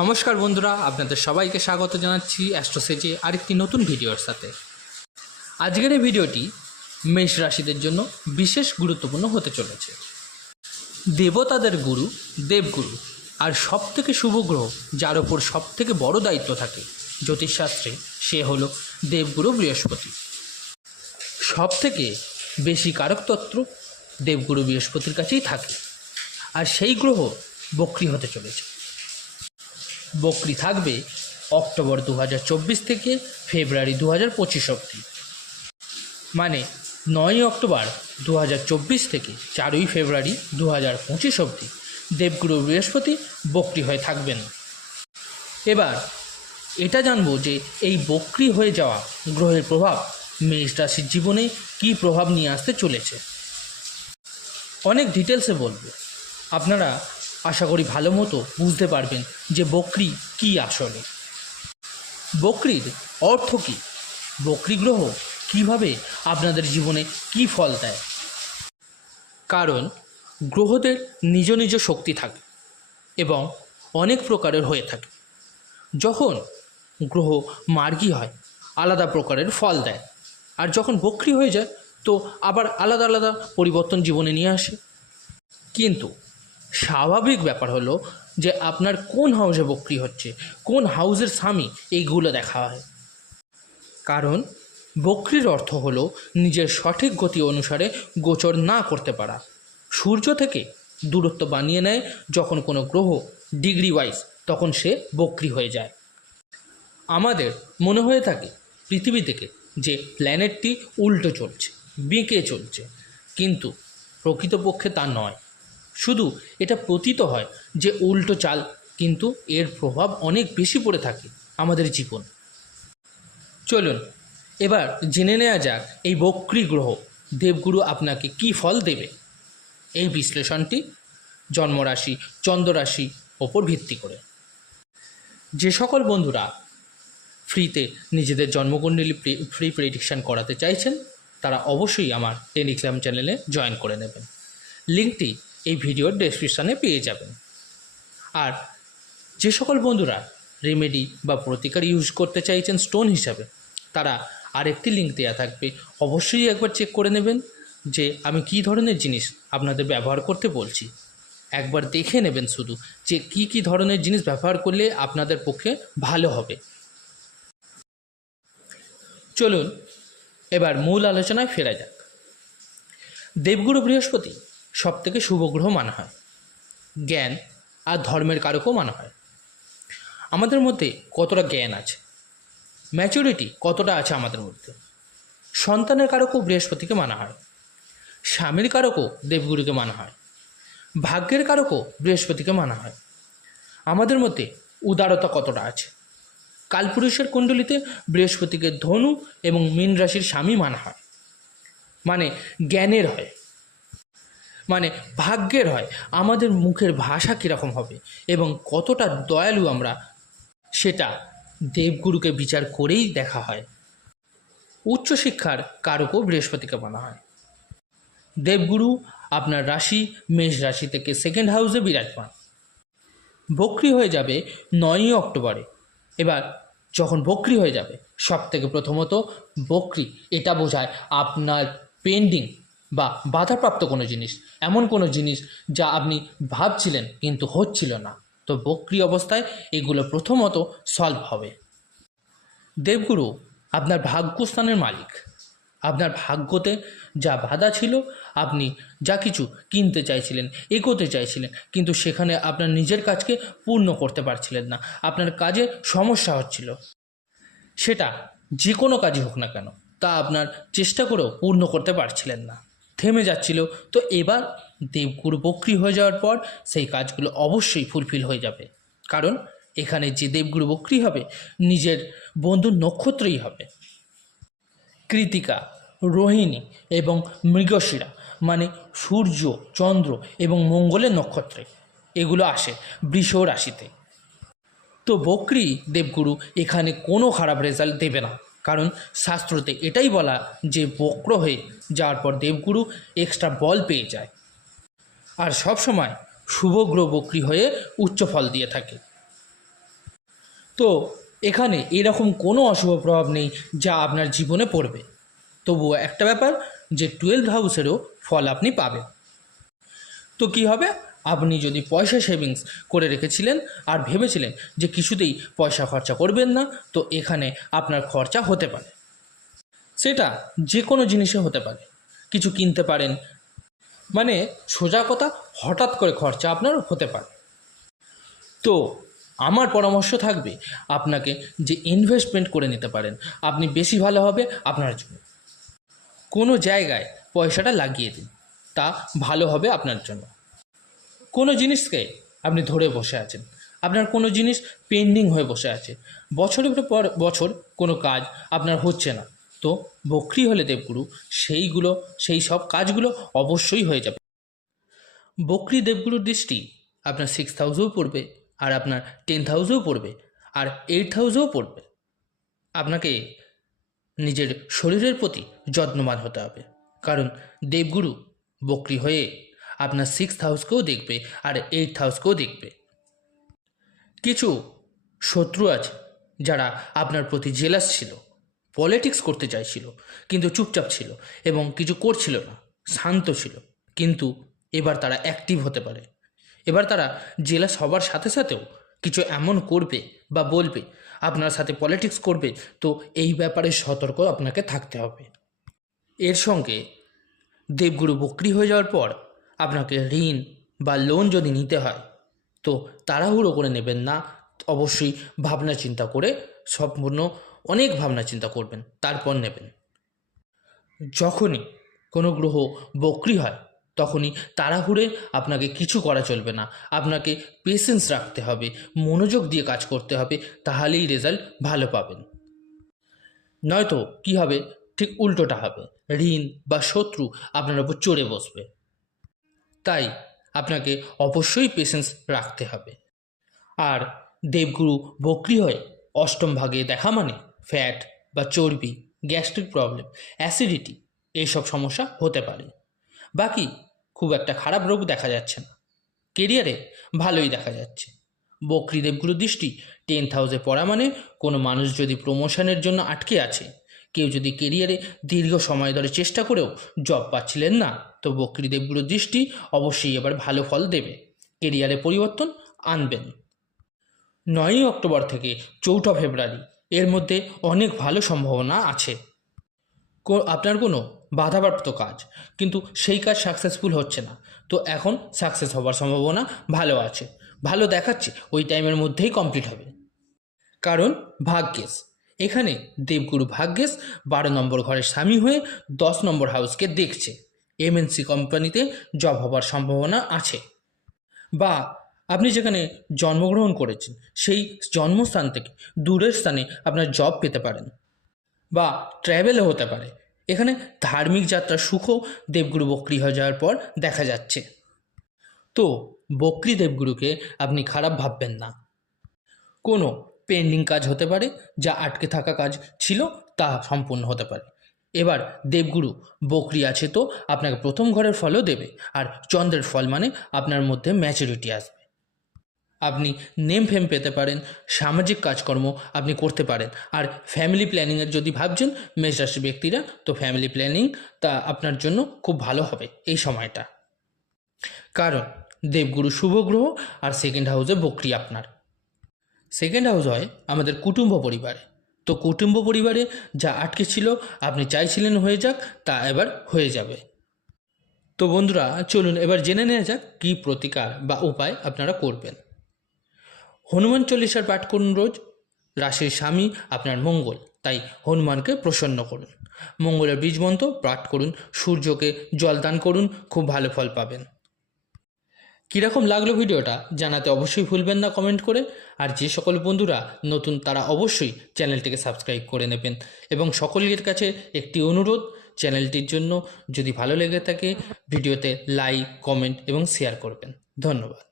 নমস্কার বন্ধুরা, আপনাদের সবাইকে স্বাগত জানাচ্ছি অ্যাস্ট্রোসেজে আরেকটি নতুন ভিডিওর সাথে। আজকের এই ভিডিওটি মেষ রাশিদের জন্য বিশেষ গুরুত্বপূর্ণ হতে চলেছে। দেবতাদের গুরু দেবগুরু, আর সবথেকে শুভ গ্রহ যার ওপর সবথেকে বড় দায়িত্ব থাকে জ্যোতিষশাস্ত্রে, সে হলো দেবগুরু বৃহস্পতি। সবথেকে বেশি কারকতত্ত্ব দেবগুরু বৃহস্পতির কাছেই থাকে, আর সেই গ্রহ বক্রী হতে চলেছে। বক্রী থাকবে অক্টোবর 2024 থেকে ফেব্রুয়ারি 2025 অবধি, মানে 9 অক্টোবর 2024 থেকে 4 ফেব্রুয়ারি 2025 অবধি দেবগুরু বৃহস্পতি বক্রী হয়ে থাকবেন। এবার এটা জানবো যে এই বক্রী হয়ে যাওয়া গ্রহের প্রভাব মেষ রাশির জীবনে কী প্রভাব নিয়ে আসতে চলেছে। অনেক ডিটেলসে বলবো, আপনারা আশা করি ভালো মতো বুঝতে পারবেন যে বক্রী কী আসলে, বক্রীর অর্থ কী, বক্রী গ্রহ কীভাবে আপনাদের জীবনে কী ফল দেয়। কারণ গ্রহদের নিজ নিজ শক্তি থাকে এবং অনেক প্রকারের হয়ে থাকে। যখন গ্রহ মার্গী হয় আলাদা প্রকারের ফল দেয়, আর যখন বক্রী হয়ে যায় তো আবার আলাদা আলাদা পরিবর্তন জীবনে নিয়ে আসে। কিন্তু স্বাভাবিক ব্যাপার হলো যে আপনার কোন হাউসে বক্রী হচ্ছে, কোন হাউসের স্বামী, এইগুলো দেখা হয়। কারণ বক্রীর অর্থ হলো নিজের সঠিক গতি অনুসারে গোচর না করতে পারা। সূর্য থেকে দূরত্ব বানিয়ে নেয় যখন কোনো গ্রহ ডিগ্রি ওয়াইজ, তখন সে বক্রী হয়ে যায়। আমাদের মনে হয়ে থাকে পৃথিবী থেকে যে প্ল্যানেটটি উল্টো চলছে, বেঁকে চলছে, কিন্তু প্রকৃতপক্ষে তা নয়। শুধু এটা প্রতীত হয় যে উল্টো চাল, কিন্তু এর প্রভাব অনেক বেশি পড়ে থাকে আমাদের জীবন। চলুন এবার জেনে নেওয়া যাক এই বক্রী গ্রহ দেবগুরু আপনাকে কী ফল দেবে। এই বিশ্লেষণটি জন্মরাশি চন্দ্ররাশি ওপর ভিত্তি করে। যে সকল বন্ধুরা ফ্রিতে নিজেদের জন্মকুণ্ডলী ফ্রি প্রেডিকশান করাতে চাইছেন, তারা অবশ্যই আমার টেলিগ্রাম চ্যানেলে জয়েন করে নেবেন। লিঙ্কটি এই ভিডিওর ডেসক্রিপশানে পেয়ে যাবেন। আর যে সকল বন্ধুরা রেমেডি বা প্রতিকার ইউজ করতে চাইছেন স্টোন হিসাবে, তারা আরেকটি লিঙ্ক দেওয়া থাকবে, অবশ্যই একবার চেক করে নেবেন যে আমি কী ধরনের জিনিস আপনাদের ব্যবহার করতে বলছি। একবার দেখে নেবেন শুধু যে কী ধরনের জিনিস ব্যবহার করলে আপনাদের পক্ষে ভালো হবে। চলুন এবার মূল আলোচনায় ফেরা যাক। দেবগুরু বৃহস্পতি সবথেকে শুভ গ্রহ মানা হয়, জ্ঞান আর ধর্মের কারকও মানা হয়। আমাদের মধ্যে কতটা জ্ঞান আছে, ম্যাচুরিটি কতটা আছে আমাদের মধ্যে, সন্তানের কারকও বৃহস্পতিকে মানা হয়, স্বামীর কারকও দেবগুরুকে মানা হয়, ভাগ্যের কারকও বৃহস্পতিকে মানা হয়। আমাদের মধ্যে উদারতা কতটা আছে, কালপুরুষের কুণ্ডলিতে বৃহস্পতিকে ধনু এবং মীন রাশির স্বামী মানা হয়, মানে জ্ঞানের হয়, মানে ভাগ্যের হয়। আমাদের মুখের ভাষা কীরকম হবে এবং কতটা দয়ালু আমরা, সেটা দেবগুরুকে বিচার করেই দেখা হয়। উচ্চশিক্ষার কারকও বৃহস্পতিকে মানা হয়। দেবগুরু আপনার রাশি মেষ রাশি থেকে সেকেন্ড হাউসে বিরাজমান, বক্রী হয়ে যাবে 9 অক্টোবরে। এবার যখন বক্রী হয়ে যাবে, সব থেকে প্রথমত বক্রী এটা বোঝায় আপনার পেন্ডিং বা বাধাপ্রাপ্ত কোনো জিনিস, এমন কোনো জিনিস যা আপনি ভাবছিলেন কিন্তু হচ্ছিল না, তো বক্রী অবস্থায় এগুলো প্রথমত সলভ হবে। দেবগুরু আপনার ভাগ্যস্থানের মালিক। আপনার ভাগ্যতে যা বাধা ছিল, আপনি যা কিছু কিনতে চাইছিলেন, এগোতে চাইছিলেন, কিন্তু সেখানে আপনার নিজের কাজকে পূর্ণ করতে পারছিলেন না, আপনার কাজে সমস্যা হচ্ছিল, সেটা যে কোনো কাজই হোক না কেন, তা আপনার চেষ্টা করেও পূর্ণ করতে পারছিলেন না, থেমে যাচ্ছিল। তো এবার দেবগুরু বক্রী হয়ে যাওয়ার পর সেই কাজগুলো অবশ্যই ফুলফিল হয়ে যাবে। কারণ এখানে যে দেবগুরু বক্রী হবে, নিজের বন্ধুর নক্ষত্রই হবে। কৃতিকা, রোহিণী এবং মৃগশিরা, মানে সূর্য, চন্দ্র এবং মঙ্গলের নক্ষত্রে এগুলো আসে বৃষ রাশিতে। তো বক্রী দেবগুরু এখানে কোনো খারাপ রেজাল্ট দেবে না, কারণ শাস্ত্রতে এটাই বলা যে বক্র হয়ে যাওয়ার পর দেবগুরু এক্সট্রা বল পেয়ে যায়। আর সব সময় শুভ গ্রহ বক্রী হয়ে উচ্চ ফল দিয়ে থাকে। তো এখানে এরকম কোনো অশুভ প্রভাব নেই যা আপনার জীবনে পড়বে। তবুও একটা ব্যাপার যে 12th হাউসেরও ফল আপনি পাবেন। তো কী হবে, আপনি যদি পয়সা সেভিংস করে রেখেছিলেন আর ভেবেছিলেন যে কিছুতেই পয়সা খরচা করবেন না, তো এখানে আপনার খরচা হতে পারে। সেটা যে কোনো জিনিসে হতে পারে, কিছু কিনতে পারেন, মানে সোজা কথা হঠাৎ করে খরচা আপনার হতে পারে। তো আমার পরামর্শ থাকবে আপনাকে যে ইনভেস্টমেন্ট করে নিতে পারেন, আপনি বেশি ভালো হবে আপনার জন্য। কোনো জায়গায় পয়সাটা লাগিয়ে দিন, তা ভালো হবে আপনার জন্য। কোনো জিনিসকে আপনি ধরে বসে আছেন, আপনার কোনো জিনিস পেন্ডিং হয়ে বসে আছে, বছরের পর বছর কোনো কাজ আপনার হচ্ছে না, তো বকরি হলে দেবগুরু সেই সব কাজগুলো অবশ্যই হয়ে যাবে। বকরি দেবগুরুর দৃষ্টি আপনার 6th হাউসেও পড়বে, আর আপনার 10th হাউসেও পড়বে, আর 8th হাউসেও পড়বে। আপনাকে নিজের শরীরের প্রতি যত্নবান হতে হবে, কারণ দেবগুরু বকরি হয়ে আপনার 6th হাউসকেও দেখবে আর 8th হাউসকেও দেখবে। কিছু শত্রু আছে যারা আপনার প্রতি জেলাস ছিল, পলিটিক্স করতে চাইছিল কিন্তু চুপচাপ ছিল এবং কিছু করছিল না, শান্ত ছিল, কিন্তু এবার তারা অ্যাক্টিভ হতে পারে। এবার তারা জেলাস হবার সাথে সাথেও কিছু এমন করবে বা বলবে, আপনার সাথে পলিটিক্স করবে, তো এই ব্যাপারে সতর্ক আপনাকে থাকতে হবে। এর সঙ্গে দেবগুরু বকরি হয়ে যাওয়ার পর আপনাকে ঋণ বা লোন যদি নিতে হয়, তো তাড়াহুড়ো করে নেবেন না, অবশ্যই ভাবনা চিন্তা করে, সম্পূর্ণ অনেক ভাবনা চিন্তা করবেন, তারপর নেবেন। যখনই কোনো গ্রহ বকরি হয় তখনই তাড়াহুড়ে আপনাকে কিছু করা চলবে না, আপনাকে পেশেন্স রাখতে হবে, মনোযোগ দিয়ে কাজ করতে হবে, তাহলেই রেজাল্ট ভালো পাবেন। নয়তো কী হবে, ঠিক উল্টোটা হবে, ঋণ বা শত্রু আপনার উপর চড়ে বসবে। তাই আপনাকে অবশ্যই পেশেন্স রাখতে হবে। আর দেবগুরু বকরি হয়ে অষ্টম ভাগে দেখা মানে ফ্যাট বা চর্বি, গ্যাস্ট্রিক প্রবলেম, অ্যাসিডিটি, এইসব সমস্যা হতে পারে। বাকি খুব একটা খারাপ রোগ দেখা যাচ্ছে না, কেরিয়ারে ভালোই দেখা যাচ্ছে। বকরি দেবগুরুর দৃষ্টি 10th হাউসে পড়া মানে কোনো মানুষ যদি প্রমোশনের জন্য আটকে আছে, কেউ যদি কেরিয়ারে দীর্ঘ সময় ধরে চেষ্টা করেও জব পাচ্ছিলেন না, তো বকরি দেবগুরুর দৃষ্টি অবশ্যই এবার ভালো ফল দেবে, কেরিয়ারে পরিবর্তন আনবেন। 9ই অক্টোবর থেকে 4ঠা ফেব্রুয়ারি এর মধ্যে অনেক ভালো সম্ভাবনা আছে। আপনার কোনো বাধাপ্রাপ্ত কাজ, কিন্তু সেই কাজ সাকসেসফুল হচ্ছে না, তো এখন সাকসেস হবার সম্ভাবনা ভালো আছে, ভালো দেখাচ্ছে, ওই টাইমের মধ্যেই কমপ্লিট হবে। কারণ ভাগ্যেশ, এখানে দেবগুরু ভাগ্যেশ 12 নম্বর ঘরের স্বামী হয়ে 10 নম্বর হাউসকে দেখছে। এমএনসি কোম্পানিতে জব হবার সম্ভাবনা আছে, বা আপনি যেখানে জন্মগ্রহণ করেছেন সেই জন্মস্থান থেকে দূরের স্থানে আপনার জব পেতে পারেন, বা ট্র্যাভেলও হতে পারে। এখানে ধার্মিক যাত্রার সুখও দেবগুরু বকরি হয়ে যাওয়ার পর দেখা যাচ্ছে। তো বকরি দেবগুরুকে আপনি খারাপ ভাববেন না। কোনো পেন্ডিং কাজ হতে পারে, যা আটকে থাকা কাজ ছিল তা সম্পূর্ণ হতে পারে। এবার দেবগুরু বকরি আছে তো আপনাকে প্রথম ঘরের ফলও দেবে, আর চন্দ্রের ফল মানে আপনার মধ্যে ম্যাচুরিটি আসবে, আপনি নেম ফেম পেতে পারেন, সামাজিক কাজকর্ম আপনি করতে পারেন। আর ফ্যামিলি প্ল্যানিংয়ের যদি ভাবছেন মেষ রাশি ব্যক্তিরা, তো ফ্যামিলি প্ল্যানিং তা আপনার জন্য খুব ভালো হবে এই সময়টা, কারণ দেবগুরু শুভ গ্রহ আর 2nd হাউসে বকরি আপনার। 2nd হাউস হয় আমাদের কুটুম্ব পরিবারে, তো কুটুম্ব পরিবারে যা আটকে ছিল, আপনি চাইছিলেন হয়ে যাক, তা এবার হয়ে যাবে। তো বন্ধুরা চলুন এবার জেনে নেওয়া যাক কী প্রতিকার বা উপায় আপনারা করবেন। হনুমান চল্লিশার পাঠ করুন রোজ। রাশির স্বামী আপনার মঙ্গল, তাই হনুমানকে প্রসন্ন করুন। মঙ্গলের বীজ মন্ত্র পাঠ করুন, সূর্যকে জলদান করুন, খুব ভালো ফল পাবেন। কীরকম লাগলো ভিডিওটা জানাতে অবশ্যই ভুলবেন না কমেন্ট করে। আর যে সকল বন্ধুরা নতুন তারা অবশ্যই চ্যানেলটিকে সাবস্ক্রাইব করে নেবেন। এবং সকলের কাছে একটি অনুরোধ, চ্যানেলটির জন্য যদি ভালো লেগে থাকে ভিডিওতে লাইক, কমেন্ট এবং শেয়ার করবেন। ধন্যবাদ।